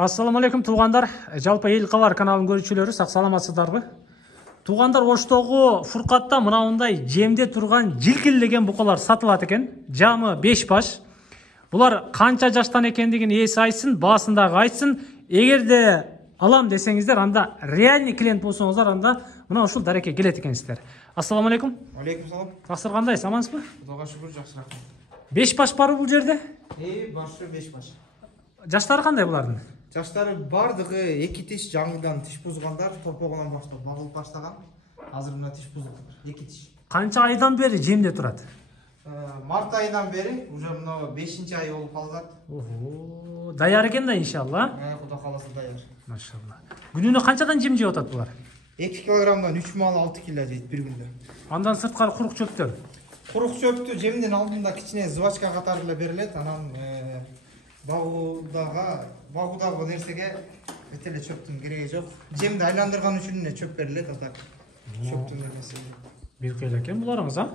Ассаламу алейкум туугандар. Жалпы эл кабар каналынын көрүүчүлөрү сак саламатсыздарбы? Туугандар, Оштогу Фуркатта мынандай жемде турган жилкилдеген букалар сатылат экен. Жамы 5 баш. Булар канча жаштан экендигин ээси айтсын, баасын дагы айтсын. Эгерде алам десеңиздер, анда реальный клиент болсоңуздар, анда мына ушул дарекке келет экенсиздер. Ассаламу алейкум. Алейкум салам. Таксыр кандайсыз, амансызбы? Кудайга шүгүр, жакшы рахмат. 5 баш барбы бул жерде? Баршы 5 баш. Жаштары кандай булардын? Жаштары бардыгы 2 тиш, жаңыдан тиш бузгандар, топогунан баштап багылып баштаган. Азыр мына тиш бузулгандар, 2 тиш. Канча айдан бери жемде турат? Март айынан бери, уже мына 5-чи ай болуп калат. Ого, даяр экен да иншалла. Кудай кааласа даяр. Машалла. Күнүнө канчадан жем жеп атат булар? 2 килограммдан 3 мал 6 кило жейт бир күндө. Андан сырткары курук чөптөр. Курук чөптү жемден алдында кичине звачка катары эле берилет, анан багуудагы нерсеге этеле чөптүн кереги жок. Жемди айландырган үчүн эле чөп берилет, атак. Чөптүн эмеси. Бир кыйла экен буларыңыз, а?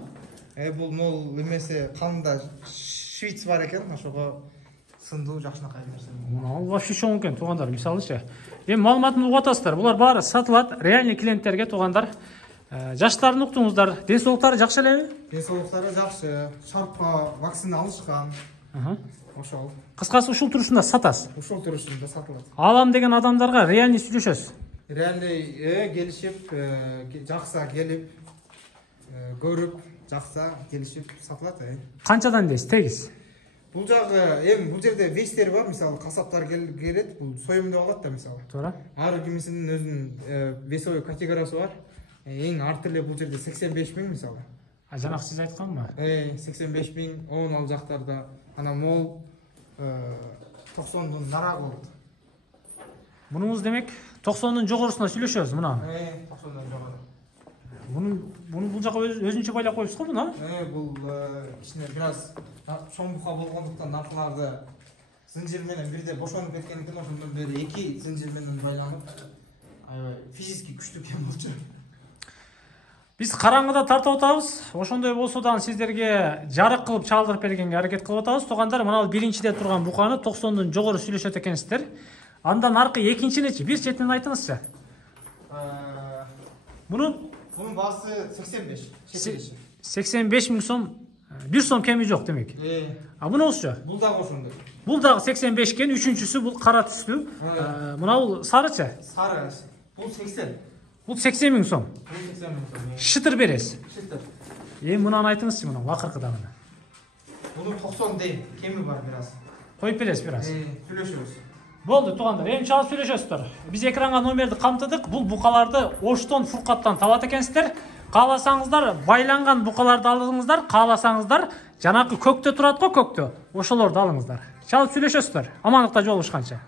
Бул мол эмеси канында швиц бар экен, ошого сындуу жакшынакай нерсе. Мына вообще чоң экен, туугандар, мисалычы. Эми маалыматын угуп атасыздар. Булар баары сатылат реальный клиенттерге, туугандар. Жаштарын уктуңуздар. Ден соолуктары жакшы элеби? Ден соолуктары жакшы. Шарпка вакцина алышкан. Ошол. Кыскасы ушул турушунда сатасыз. Ушул турушунда сатылат. Алам деген адамдарга реальный сүйлөшөсүз. Реальный келишип, жакса келип, көрүп, жакса келишип сатылат. Канчадан дейсиз, тегиз? Бул жагы бул жерде вестер бар, мисалы касаптар келет, бул союмдуу алат да, мисалы. Туура. Ар кимисинин өзүнүн весовой категориясы бар. Эң арты эле бул жерде 85 000 мисалы. Жанагы сиз айтканбы? 85 000, ал жактарда ана мол 90дун нарагы болот. Мунуңуз демек 90дун жогорусуна сүйлөшөбүз мына. 90дун жогору. Муну бул жака өзүнчө байлап коюпсуз го мына? Бул кичине бир аз чоң бука болгондуктан нархыларды зинжир менен бирде бошонуп кеткен экен, ошондон бери 2 зинжир менен байланып, аябай физически күчтүү экен болчу. Биз караңгыда тартып атабыз. Ошондой болсо дагы сиздерге жарык кылып чалдырып бергенге аракет кылып атабыз. Туугандар, мына биринчиде турган буканы 90дун жогору сүйлөшөт экенсиздер. Андан аркы экинчинечи бир четинен айтыңызчы. Мунун баасы 85. 85 000 сом, 1 сом кеми жок демек. А мунусу? Бул дагы ошондой. Бул дагы 85 экен, үчүнчүсү бул кара түстүү. Мына бул сарычы? Сары. Бул 80. Бул 80 000 сом. Бул 80 000 сом. Шытыр бересиз. Шытыр. Мунаны айтыңызчы, мына акыркы дагы. Бунун 90 дейм, кеми бар бир аз. Коюп бересиз бир аз. Сүйлөшөбүз. Болду туугандар, эми чалып сүйлөшөсүздөр. Биз экранга номерди камтыдык. Бул букаларды Оштон Фуркаттан табат экенсиздер. Кааласаңыздар, байланган букаларды алыңыздар, кааласаңыздар, жанакы көктө турат го, көктө. Ошолорду алыңыздар. Чалып сүйлөшөсүздөр. Амандыкта жолугушканча.